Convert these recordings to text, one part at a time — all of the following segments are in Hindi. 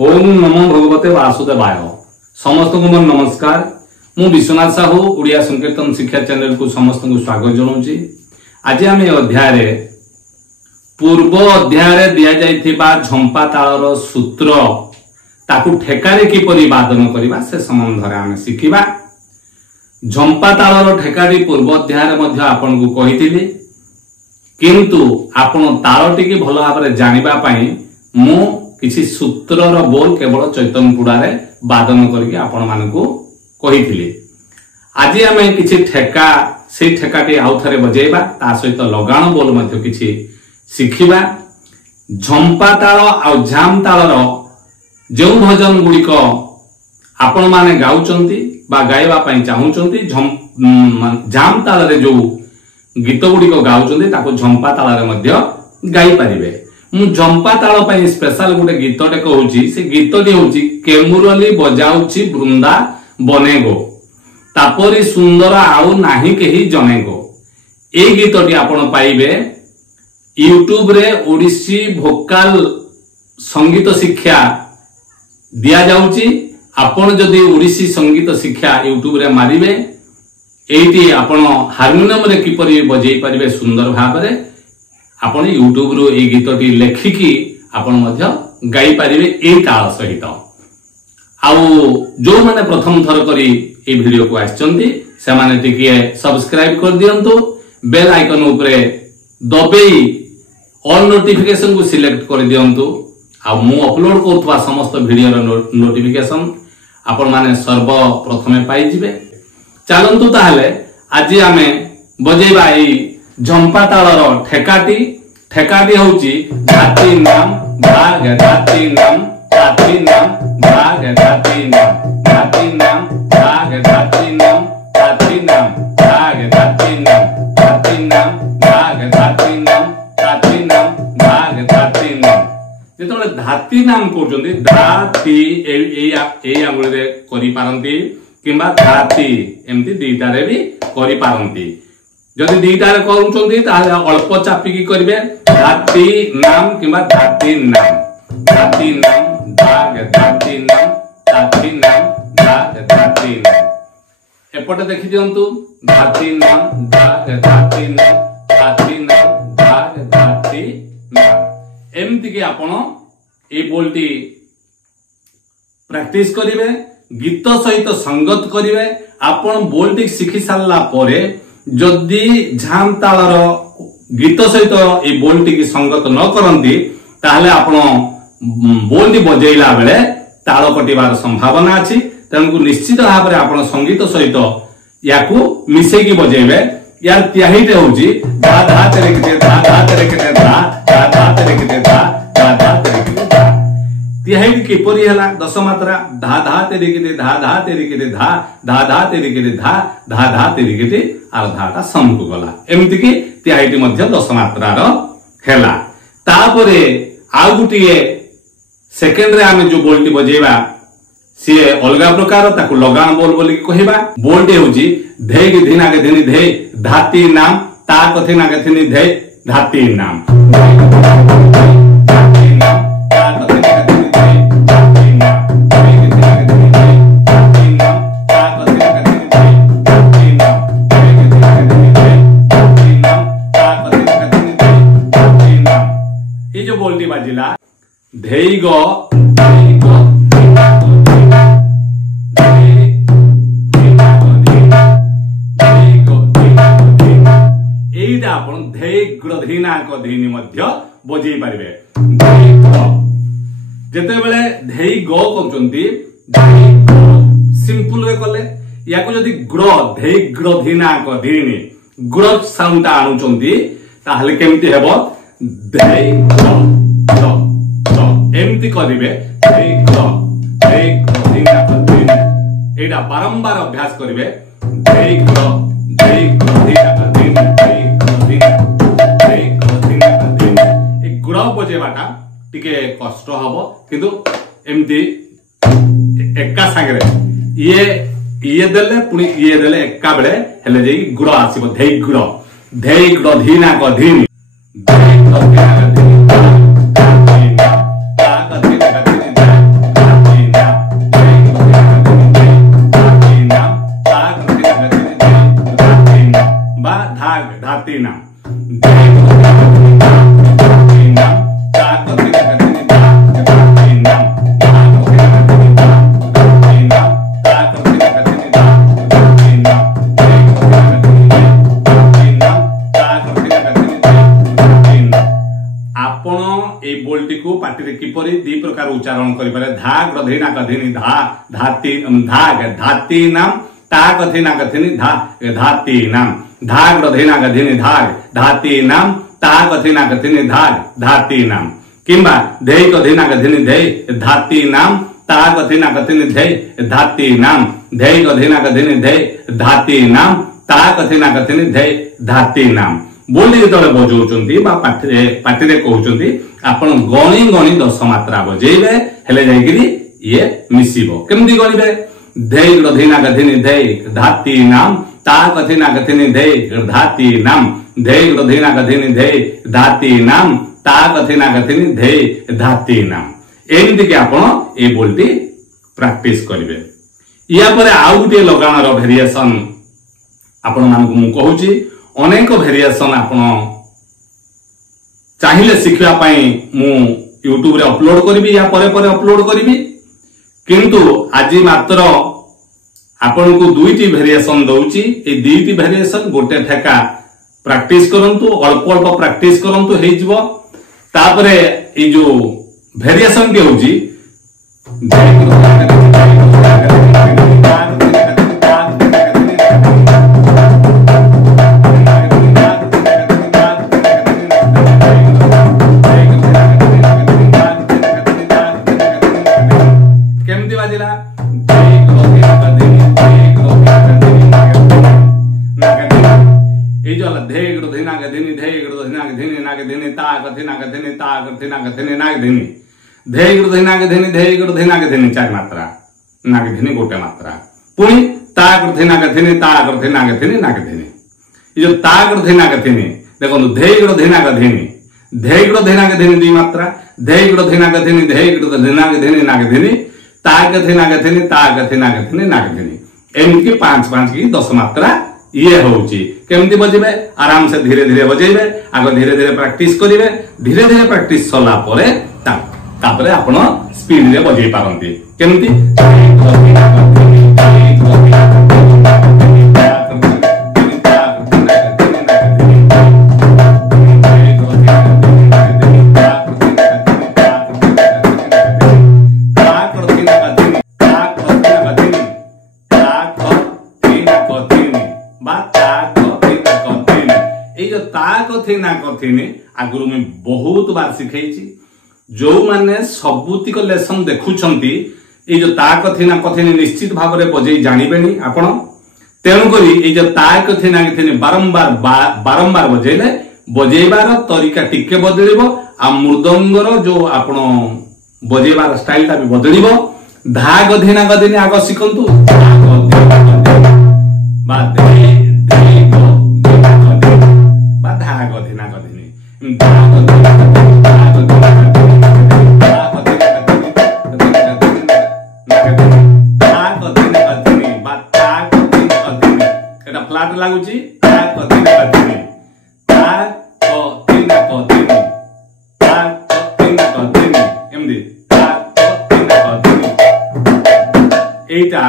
ओम नमो भगवते वासुदेवाय। समस्त को मोर नमस्कार। मु विश्वनाथ साहू ओडिया संकीर्तन शिक्षा चैनल को समस्त को स्वागत जनाऊँगी। आज आम अध्याय पूर्व अध्याय दिया जाइथिबा झंपा तालर सूत्र ताकू ठेकारे किपरि वादन करिबा से संबंध रे आम शिखिबा। झंपा तालर ठेकारी पूर्व अध्याय मध्ये आपन को कहिथिली, किंतु आपण तालटी की भल भाव में जानिबा पई मु किसी सूत्रर बोल केवल चैतन्यपुड़ा रे वादन करके आपण मानकू कहिथिली। आज आम किसी ठेका से ठेकाटी आउ थे बजेबा, ता सहित लगाण बोल मध्ये किछि शिखिबा। झंपा ताल आ झाम तालर जो भजन गुड़िक आपण माने गाउचंती बा गाइबा पई चाहूचंती, झाम ताल रे जो गीत गुड़िक गाउचंती ताको झंपा ताल रे मध्ये गाई परिबे। मु झंपा ताल पई स्पेशल गोटे गीतटे कहूची। से गीतटी होची केमुरली बजाउची बृंदा बनेगो तापरी सुंदर आउ नाही केही जनेगो। ए गीतटी आपण पाइबे यूट्यूब रे ओडिसी भोकाल संगीत शिक्षा दिया जाउची। आपण जदि ओडिसी संगीत शिक्षा यूट्यूब रे मारिबे, एटी आपण हारमोनियम रे किपरि बजै परिबे सुंदर भाव रे, आपण यूट्यूब रो ए गीतटी लेखिकी आपण मध्य गाई परिबे ए ताल सहित। आउ जो माने प्रथम थर करी ए वीडियो को आछंती से माने टिके सब्सक्राइब कर दियंतु, बेल आइकन ऊपर दबेई ऑल नोटिफिकेशन को सिलेक्ट कर दियंतु। आ मु अपलोड करथवा समस्त वीडियो रो नोटिफिकेशन आपण माने सर्वप्रथमे पाई जिवे। चलंतु ताहले आज आमे बजेबा ए झंपा तालर ठेकाटी। ठेकाटी होची धाती नाम भाग धाती नाम धाती नाम भाग धाती नाम धाती नाम भाग धाती नाम धाती नाम भाग धाती नाम धाती नाम भाग धाती नाम धाती नाम भाग धाती नाम। जेतबे धाती नाम कहउचंती धाती ए आंगुल रे करि पारंती किंबा धाती एमती दीटा रे भी करि पारंती। जदि दीटा रे करूचंती ताले अल्प चापिकी करिवे धाती नाम किंबा धाती नाम धाती नाम भाग धाती नाम धाती नाम भाग धाती नाम। एपटे देखि दियंतु धाती नाम भाग धाती नाम धाती नाम भाग धाती नाम। एमती कि आपण ए बोलटी प्रैक्टिस करिवे, गीत सहित संगत करिवे। आपण बोलटी शिखि सारला परे जदि झाम तालर गीत सहित ए बोलटी की संगत न करंती ताहले आपण बोलटी बजेइला बेले ताल कटिबार संभावना अछि। तेणु निश्चित भाव में आपण संगीत सहित याकू मिसेकी बजेइबे। यार त्याहीटे होची धा धा तेरे के धा धा तेरे के धा धा धा तेरे के धा धा धा तेरे के धा। त्याहीट किपरि हला दश मात्रा धा धा तेरे के धा धा तेरे के धा धा धा तेरे के धा धा धा तेरे के आर धाटा समकु गला। एमति कि त्याहीटी मध्य दश मात्रा रो हेला। तापरे आउ गुटिए सेकेंड रे आमे जो बोलटी बजेबा सी अलगा प्रकार ताकू लगाण बोल बोली कहिबा। बोलटी होची धे के धीना के धीनी धे धाती नाम ता कथि ना के धीनी धे धाती नाम धाती नाम ता कथि ना के धीनी धे धाती नाम धे के धीना के धीनी धे धाती नाम ता कथि ना के धीनी धे धाती नाम धे के धीना के धीनी धे धाती नाम ता कथि ना के धीनी धे धाती नाम। ये जो बोलती बाजिला धेई गो धीना को धीनी मध्य बजै पारिबे। जेते बेले धेई गो करचंती सिंपल रे कले याको जदी ग्र धेई ग्र धीना को धीनी ग्र साउंड आनुचंती ताहले केमती हेबो धेई ग्र एमती करिवे धेई ग्र धीना को धीनी। एटा बारंबार अभ्यास करिवे धेई ग्र धीना को धीनी धेई ग्र धीना गुड़ा बजेबाटा टिके कष्ट हबो, किंतु एमती एका संगे ये देले पुनी ये देले एका बेले हेले जे गुड़ा आसीबो। धेई गुड़ धीना को धीनी धेई गुड़ धीना को धीनी ता का धीना का धीनी एपरी दी प्रकार उच्चारण करि पारे धा ग्रधि ना कथिनी धा धाती धाग धाती नाम ता कथि ना कथिनी धा धाती नाम धा ग्रधि ना कथिनी धाग धाती नाम ता कथि ना कथिनी धाग धाती नाम किंबा धै कथि ना कथिनी धै धाती नाम ता कथि ना कथिनी धै धाती नाम धै कथि ना कथिनी धै धाती नाम ता कथि ना कथिनी धै धाती नाम बोली जो बजाउछन्ती बा पाठिरे कहउछन्ती आपण गणी गणी 10 मात्रा बजेइबे हेले जाइकरी ये मिसिबो केमदी गणिबे धै ग्रधि ना कथिनी धै धाती नाम ता कथि ना कथिनी धै धाती नाम धै ग्रधि ना कथिनी धै धाती नाम ता कथि ना कथिनी धै धाती नाम एमती के आपण ए बोलटी प्रैक्टिस करिवे या परे आउ गुटे लगाण रो वेरिएशन आपण मानकु मु कहूची अनेक वेरिएशन आपण चाहिए शिखा मु यूट्यूब रे अपलोड करी या परे परे अपलोड करी किंतु आज मात्र आपण को दुईटी वेरिएशन दउची ए दुईटी वेरिएशन गोटे ठेका प्रैक्टिस करंतु अल्प अल्प प्रैक्टिस करंतु हे जिवो तापरे ए जो वेरिएशन के होची चार मात्रा नागधिनी गोटे मात्रा पुणी तागर्थि नागधिनी तागर्थि नागधिनी नागधिनी ये जो तागर्थि नागधिनी देखो धैग्रधि नागधिनी धैग्रधि नागधिनी दुई मात्रा धैग्रधि नागधिनी धैग्रधि नागधिनी नागधिनी तागर्थि नागधिनी तागर्थि नागधिनी नागधिनी एमकी 5 की 10 मात्रा ये होउची केमती बजेबे आराम से धीरे धीरे बजेबे आगो धीरे धीरे प्रैक्टिस करिवे धीरे धीरे प्रैक्टिस सला परे तापरे आपण स्पीड रे बजै पारंती केमती आगुरु में बहुत बार सिखाई जो माने सबुतिक लेसन देखुछंती ए जो ता कथिना कथिनी निश्चित भाव में बजे जानिबेनी आपण तेणु करी ए जो ता कथिना कथिनी बारंबार बजेले बजेबार तरीका टिके बदलिबो आ मृदंगर जो आपण बजेबार स्टाइल ता भी बदलिबो धा गधिना गधिनी आग सिखंतु बा दे बा धा गधिना गधिनी फ्लैट लागुची एटा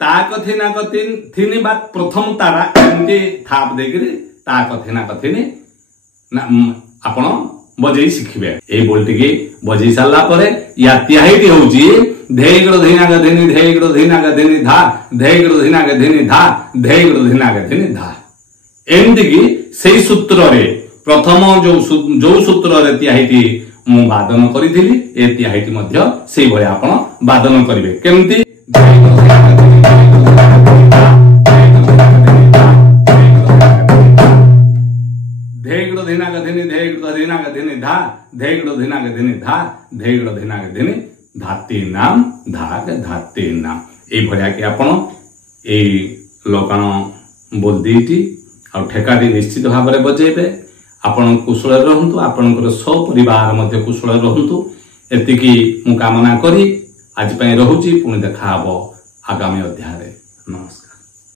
ता कथिना कथिनी बात प्रथम तारा एमती थाप देकरी ता कथिना कथिनी आपण बजै शिखिबे ए बोलटी की बजै साला परे या त्याहीटी होउची धैग्रधि नागधिनी धैग्रधि नागधिनी धा धैग्रधि नागधिनी धा धैग्रधि नागधिनी धा एमती की सेही सूत्र रे प्रथम जो सूत्र रे त्याहीटी मु वादन करिथिली ए त्याहीटी मध्य सेही भय आपण वादन करिवे केमती धैग्रधि नागधिनी धैग्रधि नागधिनी धा धैग्रधि नागधिनी धा धैग्रधि नागधिनी धाती नाम धाग धाती नाम ए भया कि आपण ए लोकान बोल देती आ ठेकाटी निश्चित भाव में बजेबे आपण कुशल रहंतु आपनकर सब परिवार मध्य कुशल रहंतु एतिकी मु कामना करी आज पई रहूची पुणी देखा हबो आगामी अध्याय रे नमस्कार।